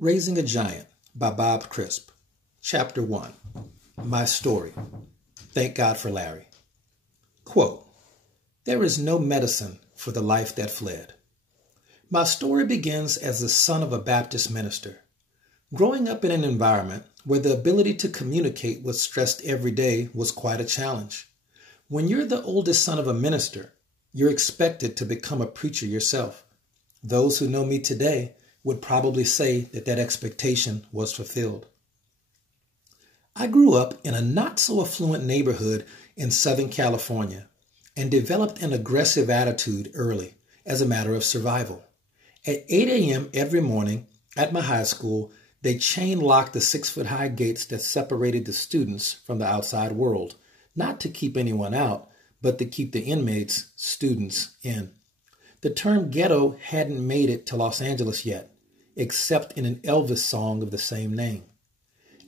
Raising a Giant by Bob Crisp. Chapter 1. My Story. Thank God for Larry. Quote, "There is no medicine for the life that fled." My story begins as the son of a Baptist minister. Growing up in an environment where the ability to communicate was stressed every day was quite a challenge. When you're the oldest son of a minister, you're expected to become a preacher yourself. Those who know me today would probably say that that expectation was fulfilled. I grew up in a not-so-affluent neighborhood in Southern California and developed an aggressive attitude early as a matter of survival. At 8 a.m. every morning at my high school, they chain-locked the 6-foot-high gates that separated the students from the outside world, not to keep anyone out, but to keep the inmates, students, in. The term ghetto hadn't made it to Los Angeles yet, except in an Elvis song of the same name.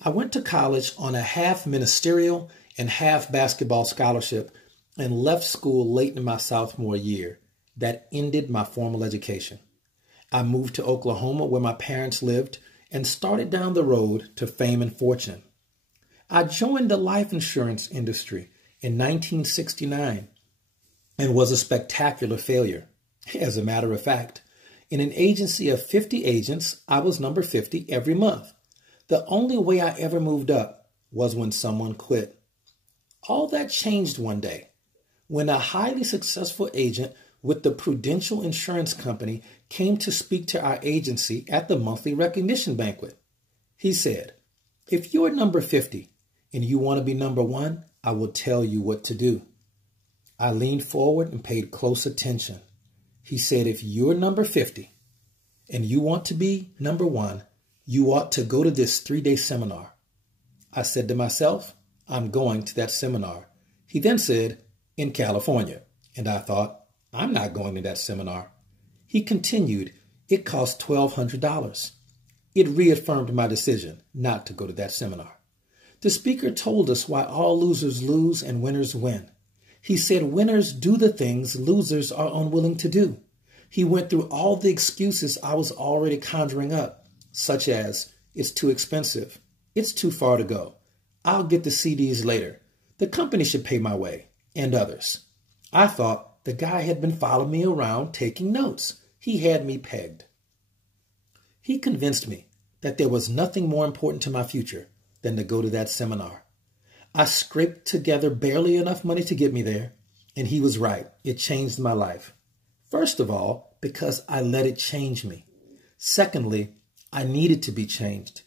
I went to college on a half ministerial and half basketball scholarship and left school late in my sophomore year. That ended my formal education. I moved to Oklahoma where my parents lived and started down the road to fame and fortune. I joined the life insurance industry in 1969 and was a spectacular failure. As a matter of fact, in an agency of 50 agents, I was number 50 every month. The only way I ever moved up was when someone quit. All that changed one day when a highly successful agent with the Prudential Insurance Company came to speak to our agency at the monthly recognition banquet. He said, "If you're number 50 and you want to be number 1, I will tell you what to do." I leaned forward and paid close attention. He said, "If you're number 50 and you want to be number 1, you ought to go to this 3-day seminar." I said to myself, "I'm going to that seminar." He then said, "In California." And I thought, "I'm not going to that seminar." He continued, "It cost $1,200. It reaffirmed my decision not to go to that seminar. The speaker told us why all losers lose and winners win. He said winners do the things losers are unwilling to do. He went through all the excuses I was already conjuring up, such as, it's too expensive, it's too far to go, I'll get the CDs later, the company should pay my way, and others. I thought the guy had been following me around taking notes. He had me pegged. He convinced me that there was nothing more important to my future than to go to that seminar. I scraped together barely enough money to get me there, and he was right. It changed my life. First of all, because I let it change me. Secondly, I needed to be changed.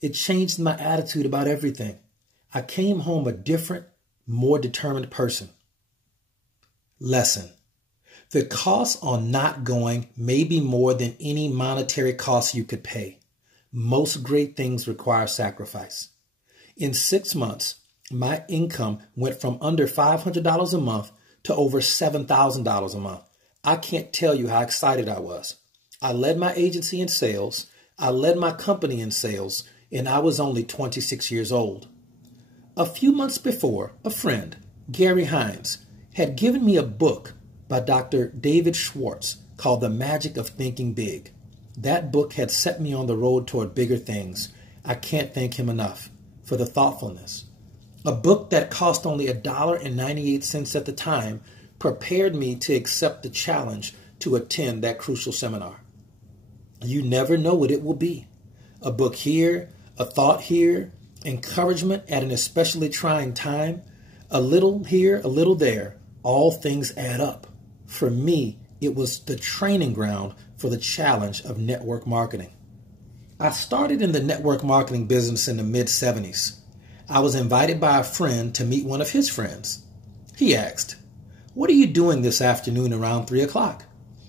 It changed my attitude about everything. I came home a different, more determined person. Lesson. The cost on not going may be more than any monetary cost you could pay. Most great things require sacrifice. In 6 months, my income went from under $500 a month to over $7,000 a month. I can't tell you how excited I was. I led my agency in sales, I led my company in sales, and I was only 26 years old. A few months before, a friend, Gary Hines, had given me a book by Dr. David Schwartz called The Magic of Thinking Big. That book had set me on the road toward bigger things. I can't thank him enough for the thoughtfulness. A book that cost only $1.98 at the time prepared me to accept the challenge to attend that crucial seminar. You never know what it will be. A book here, a thought here, encouragement at an especially trying time, a little here, a little there, all things add up. For me, it was the training ground for the challenge of network marketing. I started in the network marketing business in the mid-70s. I was invited by a friend to meet one of his friends. He asked, "What are you doing this afternoon around 3 o'clock?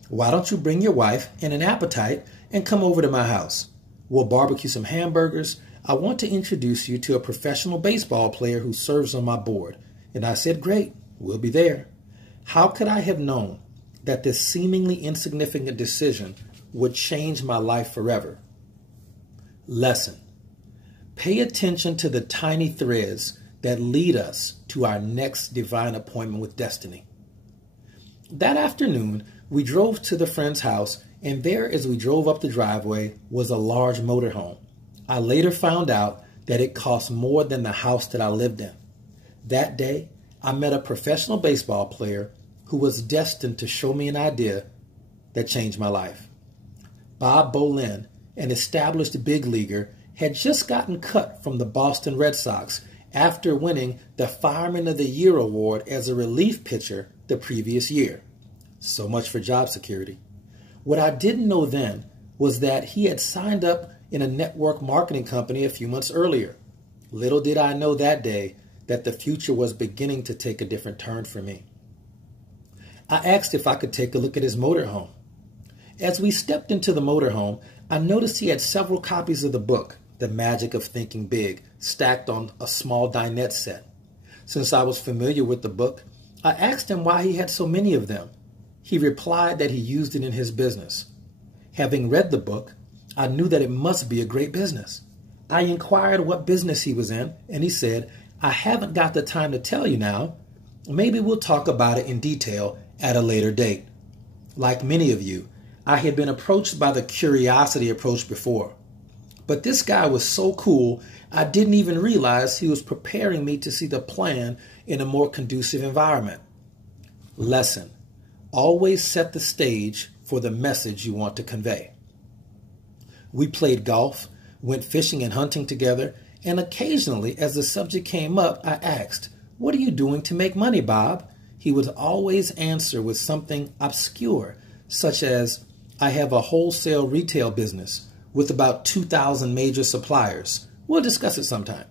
Why don't you bring your wife and an appetite and come over to my house? We'll barbecue some hamburgers. I want to introduce you to a professional baseball player who serves on my board." And I said, "Great, we'll be there." How could I have known that this seemingly insignificant decision would change my life forever? Lesson. Pay attention to the tiny threads that lead us to our next divine appointment with destiny. That afternoon, we drove to the friend's house and there, as we drove up the driveway, was a large motorhome. I later found out that it cost more than the house that I lived in. That day, I met a professional baseball player who was destined to show me an idea that changed my life. Bob Bolin, an established big leaguer, had just gotten cut from the Boston Red Sox after winning the Fireman of the Year award as a relief pitcher the previous year. So much for job security. What I didn't know then was that he had signed up in a network marketing company a few months earlier. Little did I know that day that the future was beginning to take a different turn for me. I asked if I could take a look at his motorhome. As we stepped into the motorhome, I noticed he had several copies of the book, The Magic of Thinking Big, stacked on a small dinette set. Since I was familiar with the book, I asked him why he had so many of them. He replied that he used it in his business. Having read the book, I knew that it must be a great business. I inquired what business he was in, and he said, "I haven't got the time to tell you now. Maybe we'll talk about it in detail at a later date." Like many of you, I had been approached by the curiosity approach before. But this guy was so cool, I didn't even realize he was preparing me to see the plan in a more conducive environment. Lesson: always set the stage for the message you want to convey. We played golf, went fishing and hunting together, and occasionally, as the subject came up, I asked, "What are you doing to make money, Bob?" He would always answer with something obscure, such as, "I have a wholesale retail business with about 2,000 major suppliers. We'll discuss it sometime."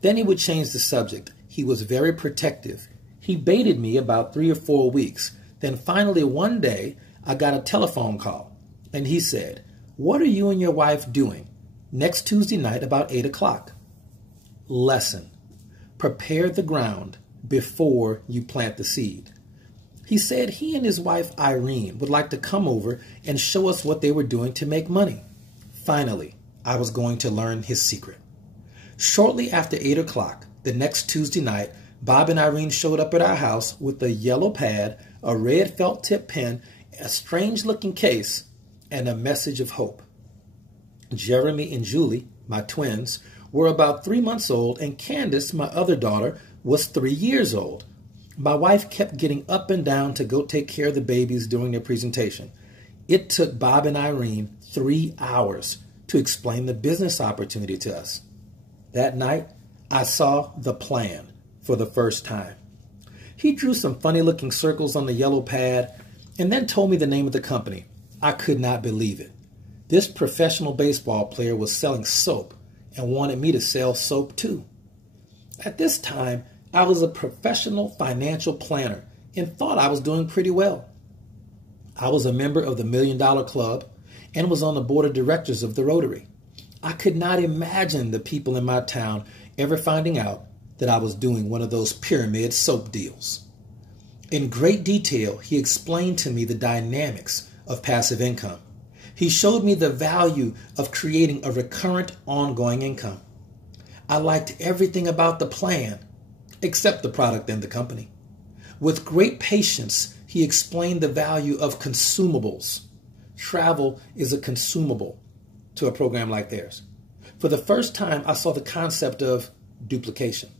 Then he would change the subject. He was very protective. He baited me about 3 or 4 weeks. Then finally one day, I got a telephone call, and he said, "What are you and your wife doing next Tuesday night about 8 o'clock? Lesson: prepare the ground before you plant the seed. He said he and his wife Irene would like to come over and show us what they were doing to make money. Finally, I was going to learn his secret. Shortly after 8 o'clock, the next Tuesday night, Bob and Irene showed up at our house with a yellow pad, a red felt tip pen, a strange-looking case, and a message of hope. Jeremy and Julie, my twins, were about 3 months old, and Candace, my other daughter, was 3 years old. My wife kept getting up and down to go take care of the babies during their presentation. It took Bob and Irene 3 hours to explain the business opportunity to us. That night, I saw the plan for the first time. He drew some funny-looking circles on the yellow pad and then told me the name of the company. I could not believe it. This professional baseball player was selling soap and wanted me to sell soap too. At this time, I was a professional financial planner and thought I was doing pretty well. I was a member of the $1 Million Club and was on the board of directors of the Rotary. I could not imagine the people in my town ever finding out that I was doing one of those pyramid soap deals. In great detail, he explained to me the dynamics of passive income. He showed me the value of creating a recurrent, ongoing income. I liked everything about the plan, except the product and the company. With great patience, he explained the value of consumables. Travel is a consumable to a program like theirs. For the first time, I saw the concept of duplication.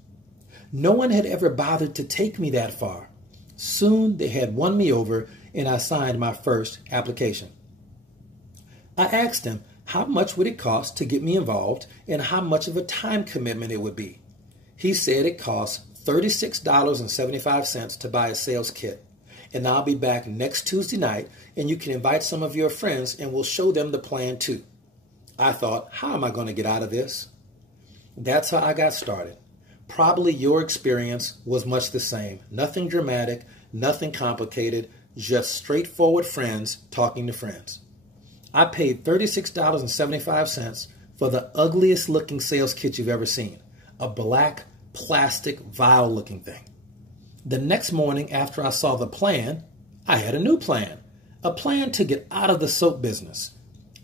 No one had ever bothered to take me that far. Soon they had won me over, and I signed my first application. I asked him how much would it cost to get me involved and how much of a time commitment it would be. He said it cost $36.75 to buy a sales kit, and I'll be back next Tuesday night, and you can invite some of your friends and we'll show them the plan too. I thought, how am I going to get out of this? That's how I got started. Probably your experience was much the same. Nothing dramatic, nothing complicated, just straightforward friends talking to friends. I paid $36.75 for the ugliest looking sales kit you've ever seen. A black, plastic, vile looking thing. The next morning after I saw the plan, I had a new plan. A plan to get out of the soap business.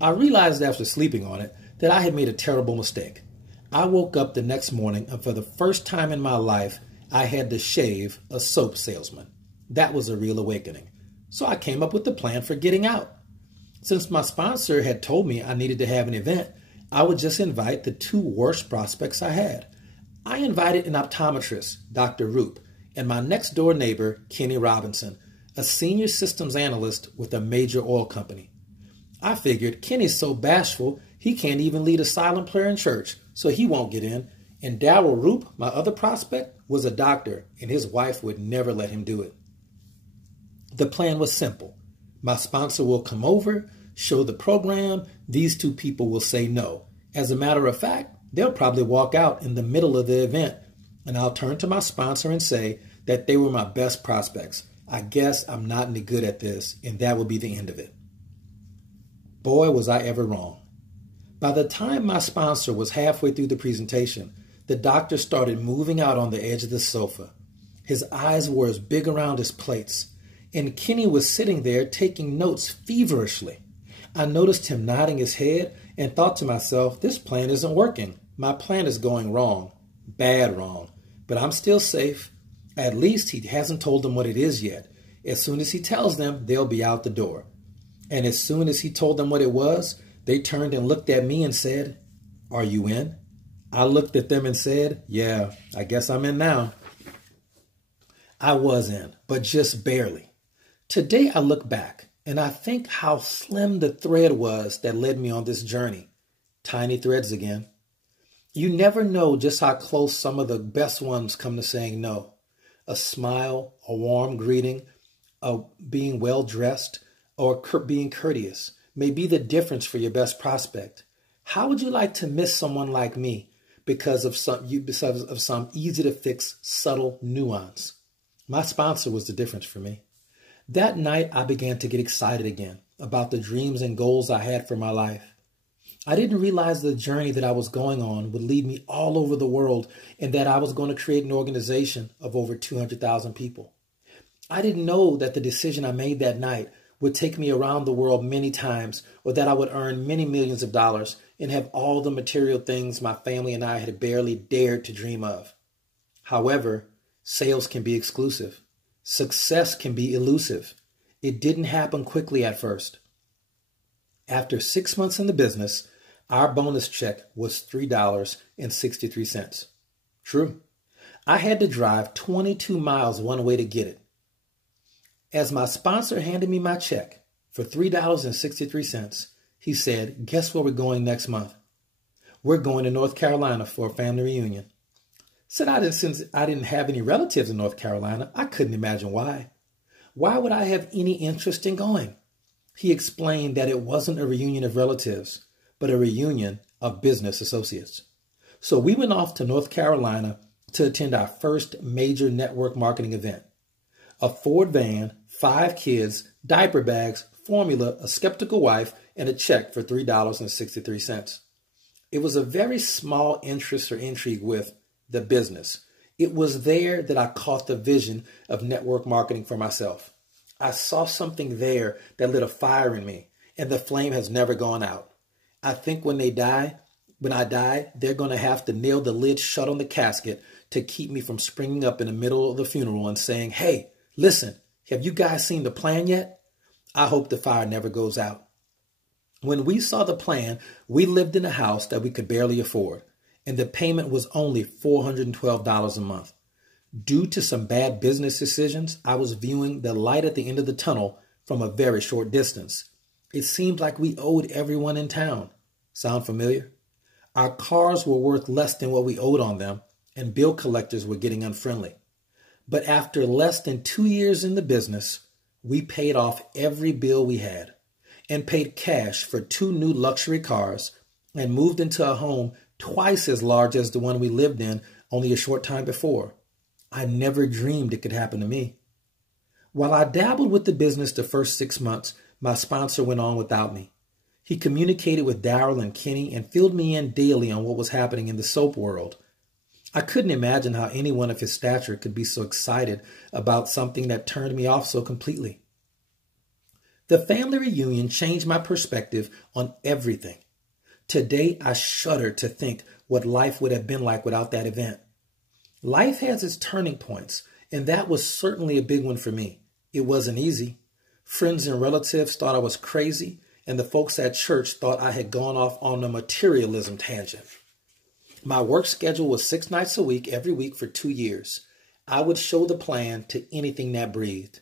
I realized after sleeping on it that I had made a terrible mistake. I woke up the next morning and for the first time in my life, I had to shave a soap salesman. That was a real awakening. So I came up with the plan for getting out. Since my sponsor had told me I needed to have an event, I would just invite the two worst prospects I had. I invited an optometrist, Dr. Roop, and my next door neighbor, Kenny Robinson, a senior systems analyst with a major oil company. I figured Kenny's so bashful, he can't even lead a silent prayer in church, so he won't get in. And Darryl Roop, my other prospect, was a doctor, and his wife would never let him do it. The plan was simple. My sponsor will come over, show the program. These two people will say no. As a matter of fact, they'll probably walk out in the middle of the event, and I'll turn to my sponsor and say that they were my best prospects. I guess I'm not any good at this, and that will be the end of it. Boy, was I ever wrong. By the time my sponsor was halfway through the presentation, the doctor started moving out on the edge of the sofa. His eyes were as big around as plates, and Kenny was sitting there taking notes feverishly. I noticed him nodding his head and thought to myself, this plan isn't working. My plan is going wrong, bad wrong, but I'm still safe. At least he hasn't told them what it is yet. As soon as he tells them, they'll be out the door. And as soon as he told them what it was, they turned and looked at me and said, "Are you in?" I looked at them and said, "Yeah, I guess I'm in now." I was in, but just barely. Today I look back and I think how slim the thread was that led me on this journey. Tiny threads again. You never know just how close some of the best ones come to saying no. A smile, a warm greeting, being well-dressed, or being courteous may be the difference for your best prospect. How would you like to miss someone like me because of some easy-to-fix, subtle nuance? My sponsor was the difference for me. That night, I began to get excited again about the dreams and goals I had for my life. I didn't realize the journey that I was going on would lead me all over the world and that I was going to create an organization of over 200,000 people. I didn't know that the decision I made that night would take me around the world many times, or that I would earn many millions of dollars and have all the material things my family and I had barely dared to dream of. However, sales can be exclusive. Success can be elusive. It didn't happen quickly at first. After 6 months in the business, our bonus check was $3.63. True. I had to drive 22 miles one way to get it. As my sponsor handed me my check for $3.63, he said, "Guess where we're going next month?" "We're going to North Carolina for a family reunion." Since I didn't have any relatives in North Carolina, I couldn't imagine why. Why would I have any interest in going? He explained that it wasn't a reunion of relatives, but a reunion of business associates. So we went off to North Carolina to attend our first major network marketing event. A Ford van, 5 kids, diaper bags, formula, a skeptical wife, and a check for $3.63. It was a very small interest or intrigue with the business. It was there that I caught the vision of network marketing for myself. I saw something there that lit a fire in me, and the flame has never gone out. I think when I die, they're going to have to nail the lid shut on the casket to keep me from springing up in the middle of the funeral and saying, "Hey, listen, have you guys seen the plan yet?" I hope the fire never goes out. When we saw the plan, we lived in a house that we could barely afford, and the payment was only $412 a month. Due to some bad business decisions, I was viewing the light at the end of the tunnel from a very short distance. It seemed like we owed everyone in town. Sound familiar? Our cars were worth less than what we owed on them, and bill collectors were getting unfriendly. But after less than 2 years in the business, we paid off every bill we had and paid cash for 2 new luxury cars and moved into a home twice as large as the one we lived in only a short time before. I never dreamed it could happen to me. While I dabbled with the business the first 6 months, my sponsor went on without me. He communicated with Darryl and Kenny and filled me in daily on what was happening in the soap world. I couldn't imagine how anyone of his stature could be so excited about something that turned me off so completely. The family reunion changed my perspective on everything. Today, I shudder to think what life would have been like without that event. Life has its turning points, and that was certainly a big one for me. It wasn't easy. Friends and relatives thought I was crazy, and the folks at church thought I had gone off on a materialism tangent. My work schedule was 6 nights a week, every week for 2 years. I would show the plan to anything that breathed.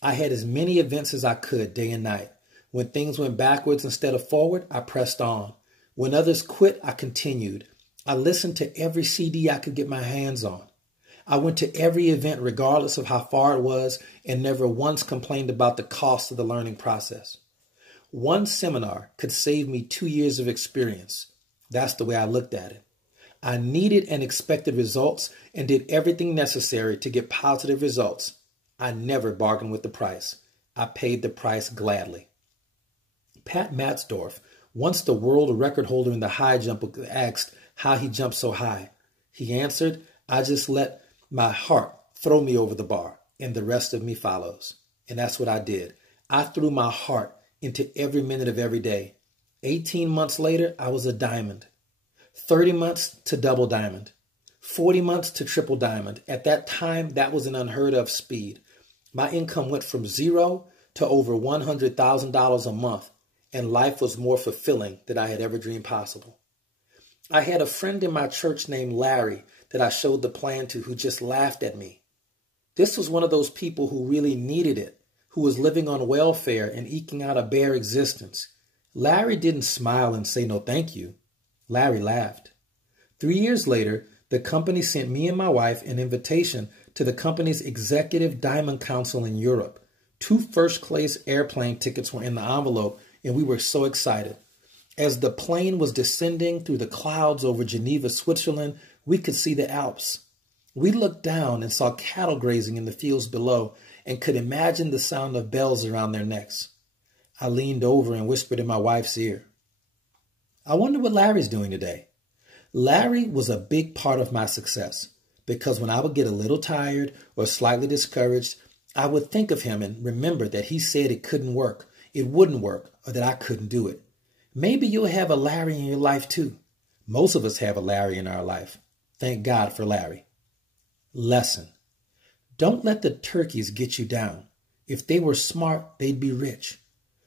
I had as many events as I could, day and night. When things went backwards instead of forward, I pressed on. When others quit, I continued. I listened to every CD I could get my hands on. I went to every event regardless of how far it was and never once complained about the cost of the learning process. One seminar could save me 2 years of experience. That's the way I looked at it. I needed and expected results and did everything necessary to get positive results. I never bargained with the price. I paid the price gladly. Pat Matzdorf, once the world record holder in the high jump, asked how he jumped so high. He answered, "I just let my heart throw me over the bar, and the rest of me follows." And that's what I did. I threw my heart into every minute of every day. 18 months later, I was a diamond. 30 months to double diamond. 40 months to triple diamond. At that time, that was an unheard of speed. My income went from zero to over $100,000 a month, and life was more fulfilling than I had ever dreamed possible. I had a friend in my church named Larry that I showed the plan to who just laughed at me. This was one of those people who really needed it, who was living on welfare and eking out a bare existence. Larry didn't smile and say no thank you. Larry laughed. 3 years later, the company sent me and my wife an invitation to the company's Executive Diamond Council in Europe. 2 first-class airplane tickets were in the envelope, and we were so excited. As the plane was descending through the clouds over Geneva, Switzerland, we could see the Alps. We looked down and saw cattle grazing in the fields below and could imagine the sound of bells around their necks. I leaned over and whispered in my wife's ear, "I wonder what Larry's doing today." Larry was a big part of my success because when I would get a little tired or slightly discouraged, I would think of him and remember that he said it couldn't work, it wouldn't work, or that I couldn't do it. Maybe you'll have a Larry in your life too. Most of us have a Larry in our life. Thank God for Larry. Lesson. Don't let the turkeys get you down. If they were smart, they'd be rich.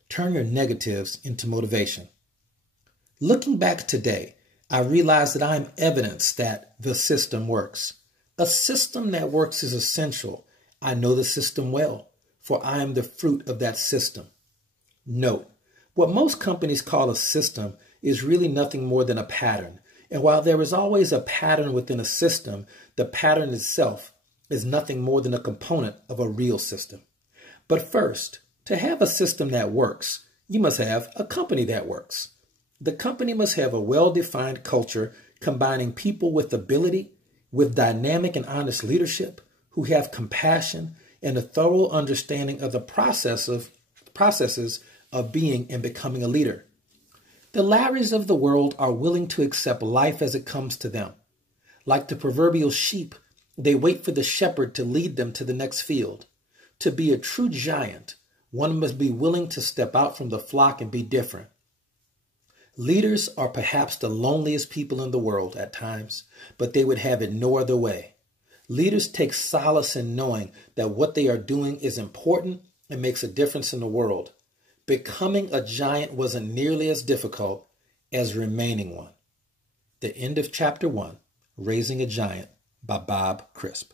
Turn your negatives into motivation. Looking back today, I realize that I'm evidence that the system works. A system that works is essential. I know the system well, for I am the fruit of that system. Note, what most companies call a system is really nothing more than a pattern. And while there is always a pattern within a system, the pattern itself is nothing more than a component of a real system. But first, to have a system that works, you must have a company that works. The company must have a well-defined culture combining people with ability, with dynamic and honest leadership, who have compassion and a thorough understanding of the processes of being and becoming a leader. The Larrys of the world are willing to accept life as it comes to them. Like the proverbial sheep, they wait for the shepherd to lead them to the next field. To be a true giant, one must be willing to step out from the flock and be different. Leaders are perhaps the loneliest people in the world at times, but they would have it no other way. Leaders take solace in knowing that what they are doing is important and makes a difference in the world. Becoming a giant wasn't nearly as difficult as remaining one. The end of Chapter 1, Raising a Giant by Bob Crisp.